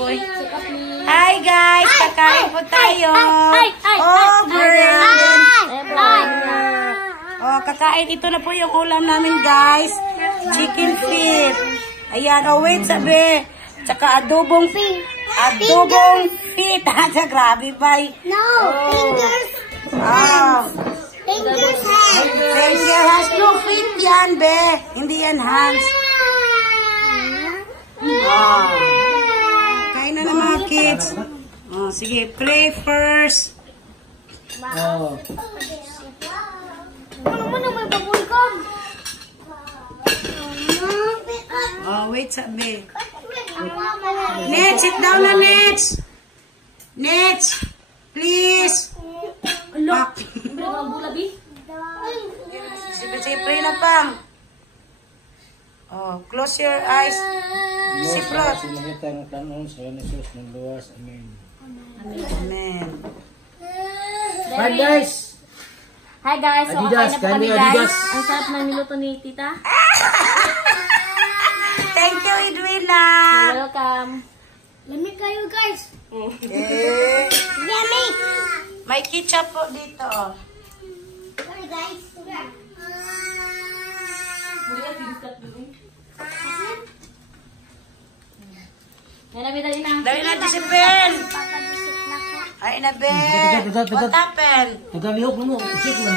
Uy. Hi guys! Kakain po tayo! Oh, Brandon! Oh, kakain. Ito na po yung ulam namin guys. Chicken feet. Ayan. Oh, wait, sabi. Tsaka adobong feet. Adobong feet. Grabe ba? No, fingers. Ah. Fingers hands. Finger hands. No, feet yan, be. Hindi yan hands. Ah. Kain na mga kids. Oh, sige, pray first. Oh. Ano mo may baboy ka? Oh, wait, sabi. Net, sit down na, Net. Net, please. Pak. Sige, pray na pang. Oh, close your eyes. Siprot. Amen. Hi guys! Hi guys, so Adidas, okay na po kami Adidas. guys. Ang sarap ng niluto ni tita. Thank you, Edwina. You're welcome. Lamig kayo guys. Eh, Yummy. may ketchup po dito. Oh. Sorry guys. Yan na bita na. Dali na, disipin. Ay, na, be. What happened? Nagalihok mo mo, isip mo.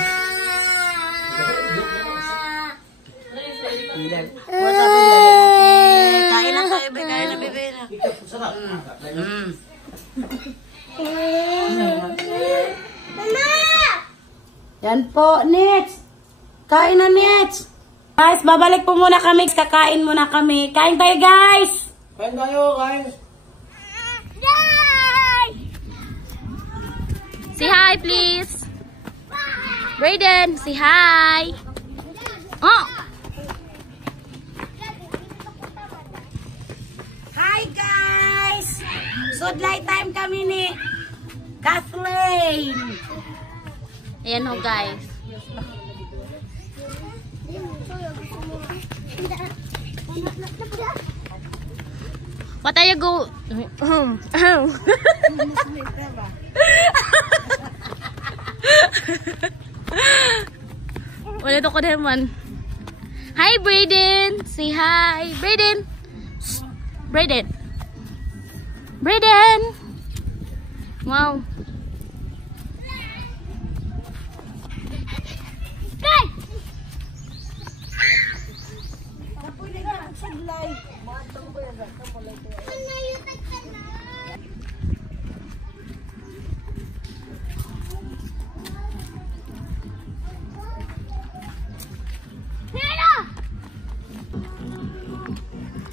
Kain na tayo, be. Kain na, bebe. Mama! Yan po, Nets. Kain na, Nets. Guys, babalik po muna kami. Kakain muna kami. Kain tayo, guys. Kain tayo, kain. Say hi please. Brayden, say hi. Oh. Hi, guys. Sudlay time kami ni Kathleen. Ayan ho guys. What are you go? Wala to ko naman. Hi Brayden, say hi. Brayden. Shh. Brayden. Brayden. Wow. Hey.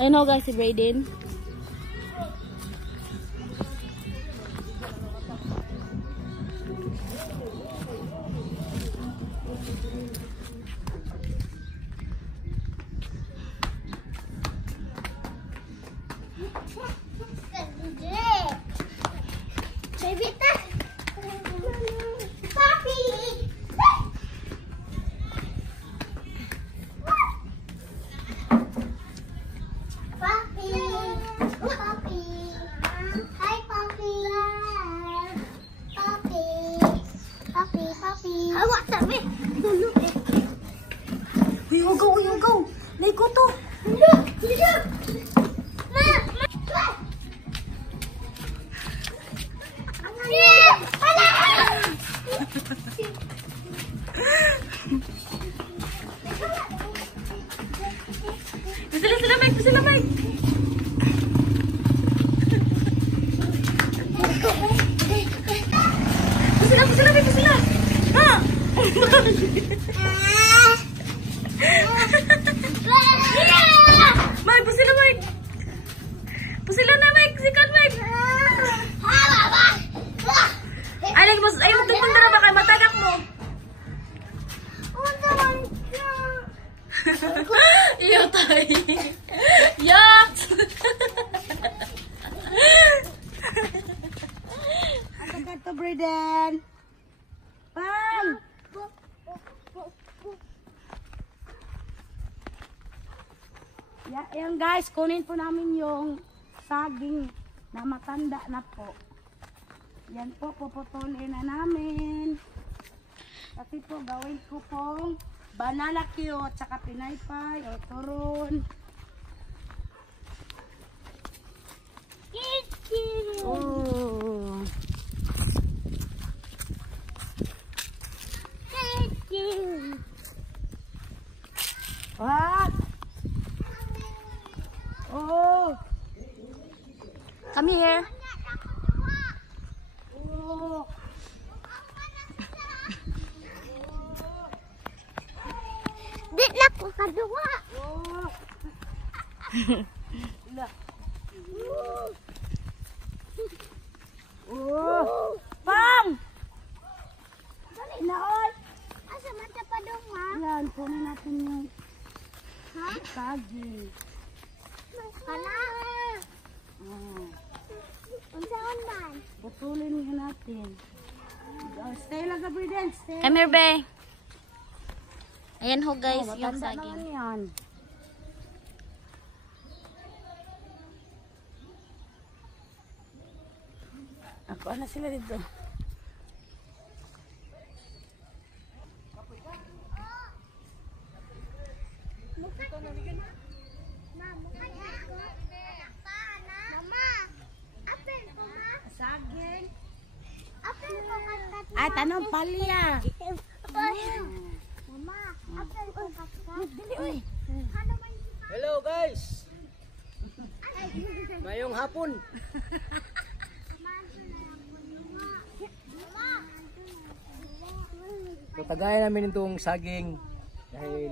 Ayun ho guys si Brayden. Bebita. Papi. Papi. Papi. Hi, Papi. Papi. Papi, Papi. Awak tak, Mek? Uy, go. Liko to. Look, look. Ma, ma. Yeah, hala. Sila Mike, sila Mike. Sila Mike, sila. Ha. Mike, pusila Mike. Pusila na Mike, sikat Mike. Ay, lagi mas ay magtutunda na ba kay matagak mo? Iyo tay. Yak. Ano ka to, Brayden? Pang! Yan guys, kunin po namin yung saging na matanda na po. Yan po, puputulin na namin. Kasi po, gawin ko pong banana cute, tsaka pinaypay o turon. Oh. What? Oh. Come here. Oh. Di na ko kaduwa. Oh. Ila. Oh. Pang! Dali na, oy. Asa man ta padong ma? Yan, kunin natin yung Ha? saging. Kana. Oh. Unsaon man? Putulin nga natin. Oh, stay lang ka, Briden. Stay. Come here, Be. Ayan ho guys, Oh, yung matanda saging. naman yan. Ako na sila dito. Mama, apel ko ma. Saging. Apel ko kakat. Ay, tanong palya. Mama, apel ko kakat. Dili, oy. Ano man Hello guys! Mayong hapon. So, tagayan namin itong saging dahil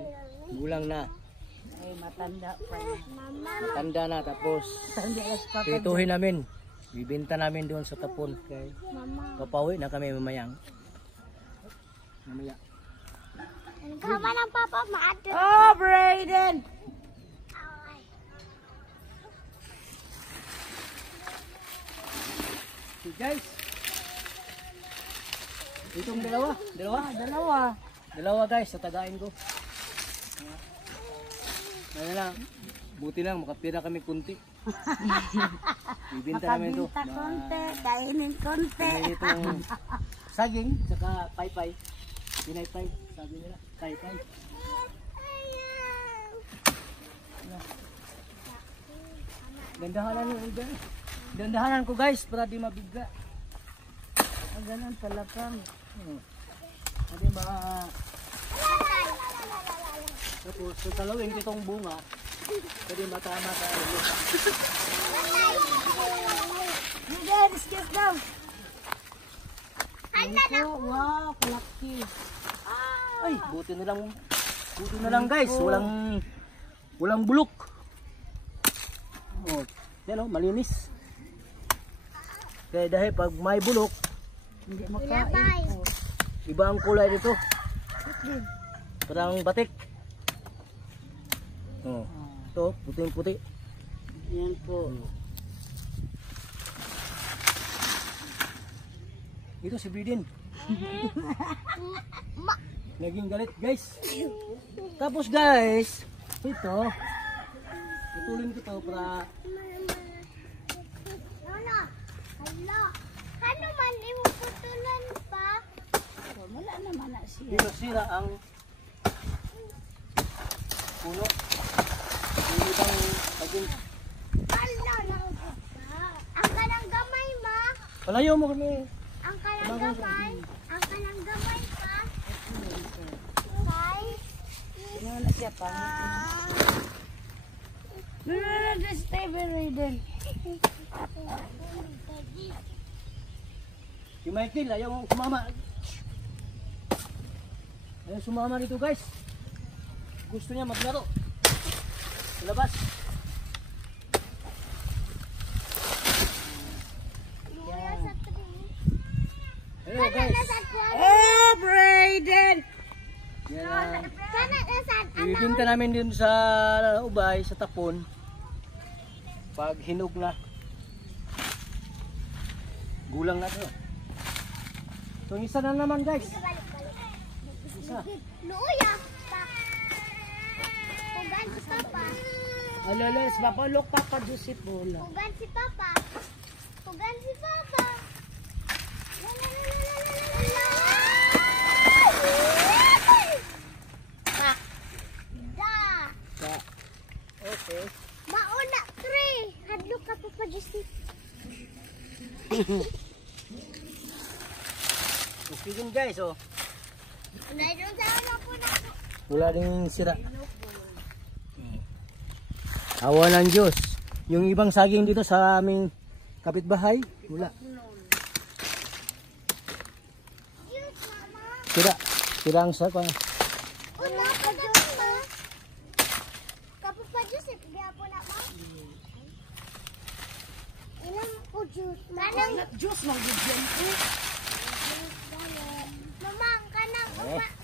gulang na. Ay, matanda pa. Matanda na tapos pituhin namin. Bibenta namin doon sa tapon. Kay papawi na kami mamayang. Mamaya. Kama ng papa maato. Oh, Brayden! So guys, itong dalawa. Dalawa guys, tatagain ko. Ano lang, buti lang, makapira kami kunti. Bibinta namin ito. Makabinta konti, kainin konti. Kaya itong saging, saka paypay. Pinaypay, sabi nila, paypay. Gandahanan ko guys. Gandahanan ko guys, para di mabigla. Ah, ganun pala kang. Hindi ba, tapos so, talawin ko itong bunga, pwede matama sa ulo. Brayden, excuse daw. Ito, wow, kalaki. Ay, buti na lang guys, walang bulok. Oh, yan oh, malinis. Kaya dahil pag may bulok, Hindi makain. iba ang kulay dito. Parang batik. Oh, ito, puting-puti. Yan po. Ito si Brayden. Naging galit guys. Tapos guys, ito, putulin ko ito para Lola, hala. Ano man imo putulan pa? So, wala naman na siya. di masira ang puno. Yung ibang paging Hala lang ba? Ang kanang gamay ma. palayo mo kami. Ang kanang gamay. Ang kanang gamay pa. Kay. Ano na siya pa? No, just stay, Brayden. Si Michael, ayaw sumama. Ayaw sumama dito guys. Gusto niya maglaro. Sa labas. Mula sa tree. Hello guys. Nasa kwan. Oh, Brayden! Yan. Kana nasa Ibibinta namin din sa ubay, sa tapon. Pag hinog na. Gulang na ito. So isa na naman guys. Isa. Luya. Pugan si Papa. Alalas, papalok pa pa Joseph bola. Pugan si Papa. Yan si Papa. La, la, la, la, la, la, la. Da. Okay. Mauna, 3. Hadlok ka pa Justin. Okay din guys, oh. Naidong sa ano po na po. Wala ding sira. Awa ng Diyos. Yung ibang saging dito sa aming kapitbahay, wala. Yes, Mama. Sira. Sira ang saka. Una pa Justin, Ma. Kapo pa Justin, kaya po na, Ma. Ilang po juice, Ma. Juice mang gudyan ko. Mama,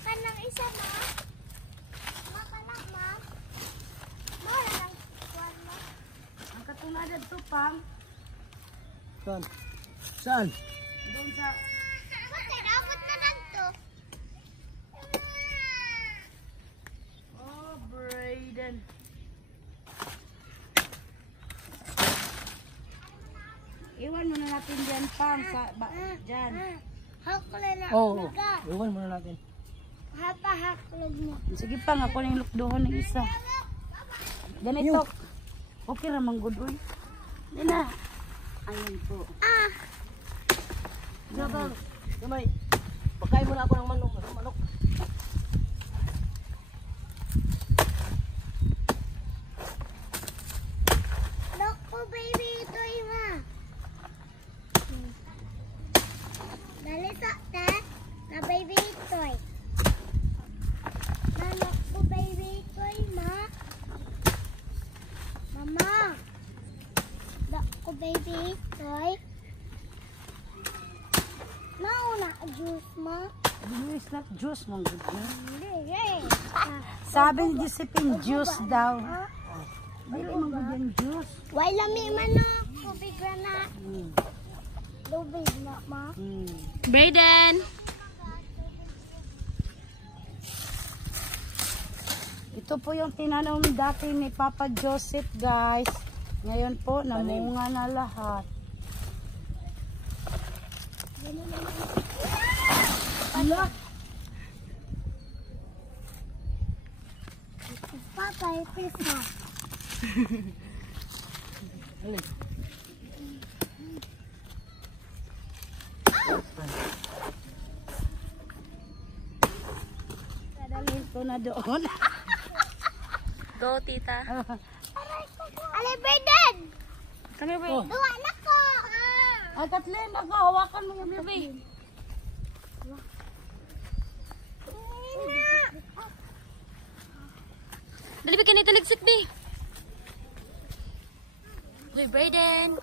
kanang isa, Ma. Ma, kanang, Ma. Ma, lang kuwan, Ma. Ang katulad to pang Saan? Saan? doon sa Pati, dapat na lang to. oh Brayden. Iwan mo na natin dyan pang sa dyan. Hakla na. Oo. Iwan muna natin. Haklog mo. Sige pang ako na yung lukdohon ng isa. Ganito. Okay ramang good oy. Yan na. Ayan po. Gabang. Gamay. Pagkain muna ako ng manok. Manok. Naku, baby, ito Ma. Dali sa te. Na baby toy. Naku, baby toy, Ma. Mama. Naku, baby toy. Mauna, juice, Ma. It's not juice mong good yan. Hindi. Sabi ni Josephine juice daw. Dili mong good yan juice. Why lami man no? Tubig na. Tubig na, Ma. Brayden. Ito po yung tinanom dati ni Papa Joseph guys. Ngayon po namunga na lahat. Ala, Papa, ipis na. dadalhin ko na doon. Go, tita. Ale, Brayden! Come here, Oh. Duwa na ko! Ay, Kathleen, hawakan mo yung baby. Dali, bigyan ito ligsik, di. Uy, Brayden.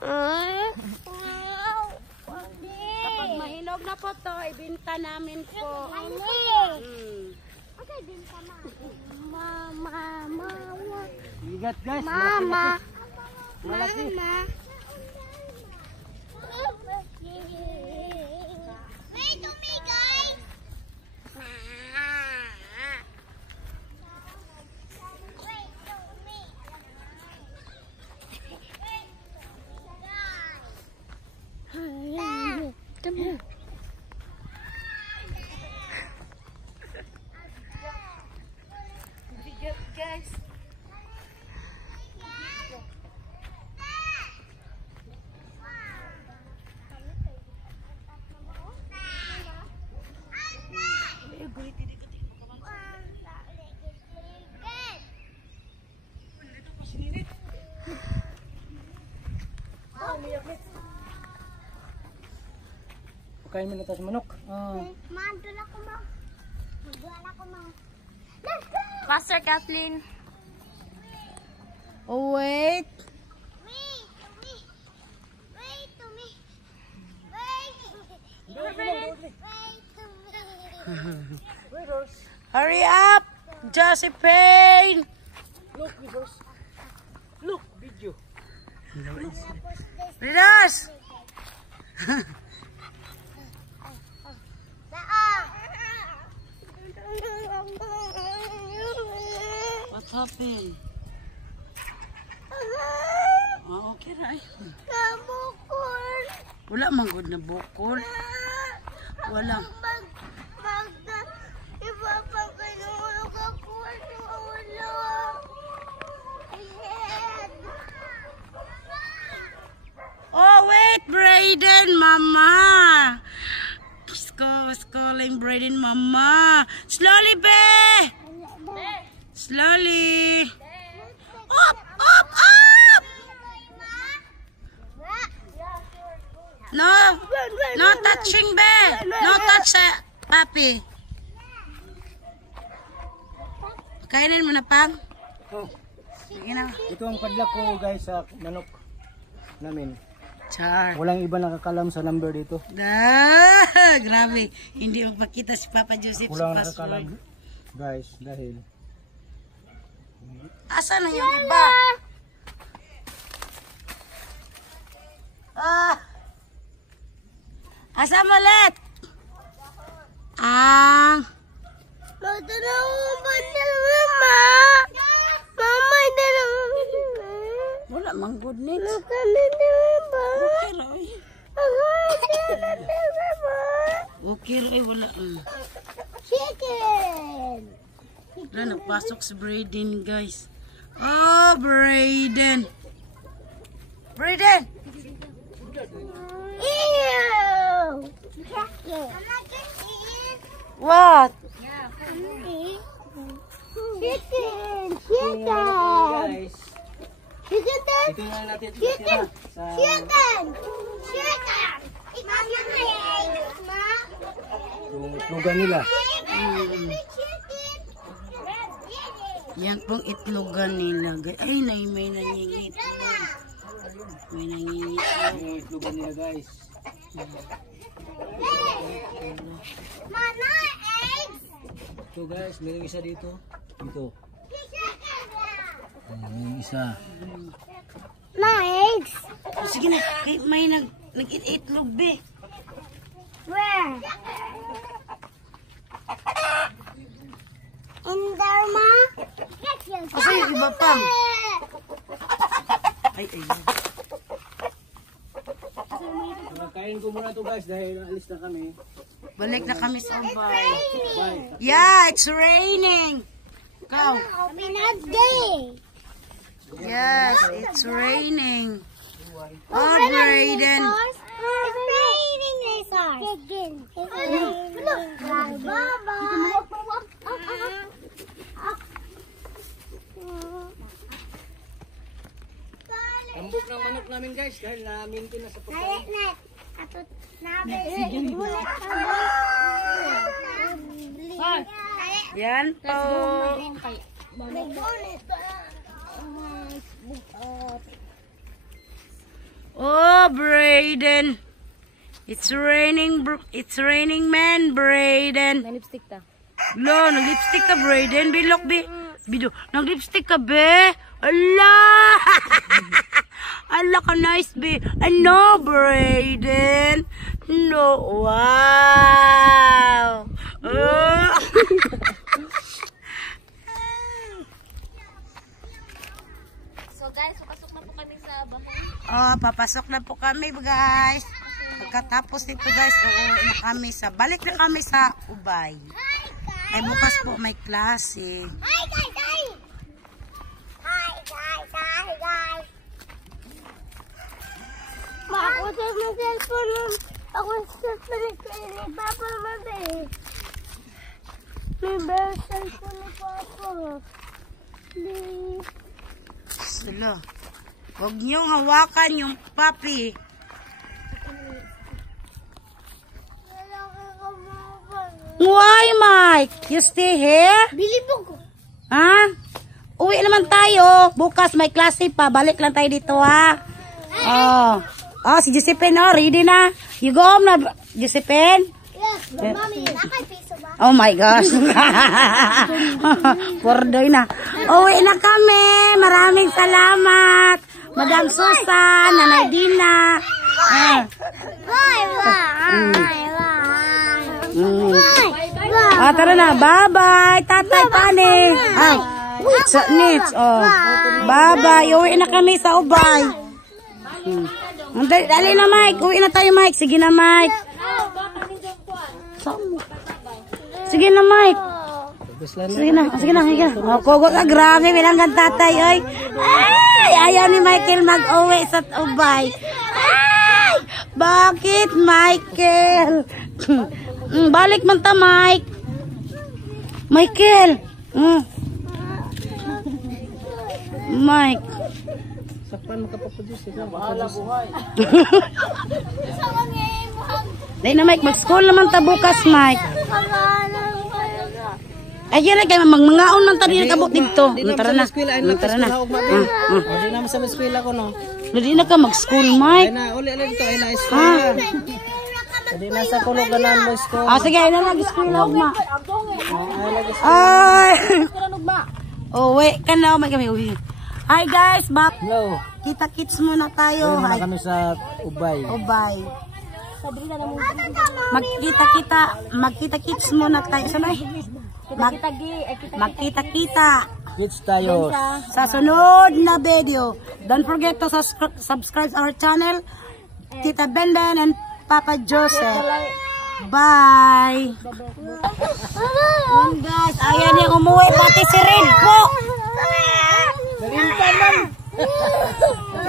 Kapag mahinog na po to, ibinta namin po. Okay, din ka, Ma. Mama. Bigat guys. Mama. Malaki. Wait to me, guys. Wait to me. Come here. Guys, Pagkain mo na tayo sa manok. Mandun ako, Ma. Magwala ko, Ma. Let's go! Faster, Kathleen. oh wait. Wait to me. Wait to me. Wait to me. Wait to me. Hurry up, Josephine. Look, Resource. Look, video. Ridas. What happened? Okay, right? Kamu, Kun. Wala man good na bukol. Wala. Ipapagkanulog ako. Wala. Oh, wait, Brayden, Mama. Was calling Brayden, Mama. Slowly, be. Slowly. Up, up, up. No, no touching, be. No touch, papi. Kainin mo na, Pang. Oh, Sige na. ito ang padlock ko guys sa manok namin. Char. Walang iba nakakalam sa number dito. Grabe. Hindi magpakita si Papa Joseph Walang sa password. nakakalam guys dahil Asa na yung iba? Asa mo ulit? Wala mang good news. Okay Roy, wala. Chicken! Wala, nagpasok si Brayden, guys. Oh, Brayden. Brayden! Ew! Chicken! I'm not gonna eat. What? Chicken! Chicken! guys. Chicken! Titingnan natin ito Chicken! sa Chicken! Chicken! Mama, may eggs, Ma? yung itlogan nila. Yan pong itlogan nila. Ay, may nangingit. May nangingit. Yung itlogan nila guys. Mana, eggs? Ito guys, mayroong isa dito. Dito. Mayroong isa. Ma, eggs? Oh, sige na. Kay, may nag-itlog, be. Where? In there, Ma? Asa yung iba pa? Ay. Kain ko muna to guys dahil alis na kami. Balik na kami sa ubay. Bye. Yeah, it's raining. Ikaw. Peanut day. Yes, it's raining. Oh, Brayden. It's raining, Lazar. Tambok ng manok namin guys dahil na-maintain na sa pagkain. Yan po. Oh, Brayden. It's raining, man, Brayden. Nalipstick ta. Lo, nag-lipstick ka, Brayden. Bilok, Bido, nag-lipstick ka, be. Allah! Allah ka, nice, be. Ano, Brayden? No, wow! So guys, pasok na po kami sa bahay. Oh, papasok na po kami, guys. Pagkatapos nito, guys, uuwi na kami balik na kami sa Ubay. Ay, bukas po may klase. Hi guys! Ma, ako sa cellphone. Ako sa cellphone ni Papa Mami. May cellphone ni Papa. Please. Sala. Huwag niyong hawakan yung papi. Why, Mike? You stay here? Bilibog ko. Ha? Uwi naman tayo. Bukas may klase pa. Balik lang tayo dito, ha? Oh. Oh, si Josephine, oh, ready na. You go home na, Josephine? Yes, Mami. Nakay-piso ba? Oh my gosh. Pordoy na. Uwi na kami. Maraming salamat. Madam Susan, Nanay Dina. Tara na. Bye-bye. Tatay Pani. Ay, it's oh. Bye-bye. Uwi na kami sa Ubay. Dali na, Mike. Uwi na tayo, Mike. Sige na, Mike. Sige na, Mike. Sige na, sige na, sige na. Oh, kugo ka, grabe. Bilanggan tatay, oy. Ay, ayaw ni Michael mag-uwi sa ubay. Ay, bakit, Michael? Balik man ta, Mike. Michael. Mike. Sakpan makapaproduce ito. Bahala buhay. Dahil na, Mike. Mag-school naman ta bukas, Mike. Ayun na kayo, mangaon man tayo kabuk dito. Tara na. Tara na. Hindi naman sa eskwela ko, no? Hindi na ka mag-school, Mike. Ay na, uli-uli ito. Ay na, eskwela. Hindi na sa kuluganan mo, school. Ah, sige, ayun na mag-school na, Ugma. Ay! Uwi ka na, may kami uwi. Hi guys, back. Hello. Kita-kits muna tayo. Muna Hi. kami sa Ubay. Ubay. Magkita-kits muna tayo. Sanay? Magkita-kita. Kids tayo. Sa sunod na video. Don't forget to subscribe our channel. Tita Benben and Papa Joseph. Bye. Yan guys, ayan yung umuwi. Pati si Red po.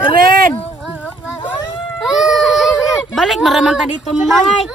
Red. Balik maraman ta dito, Mike.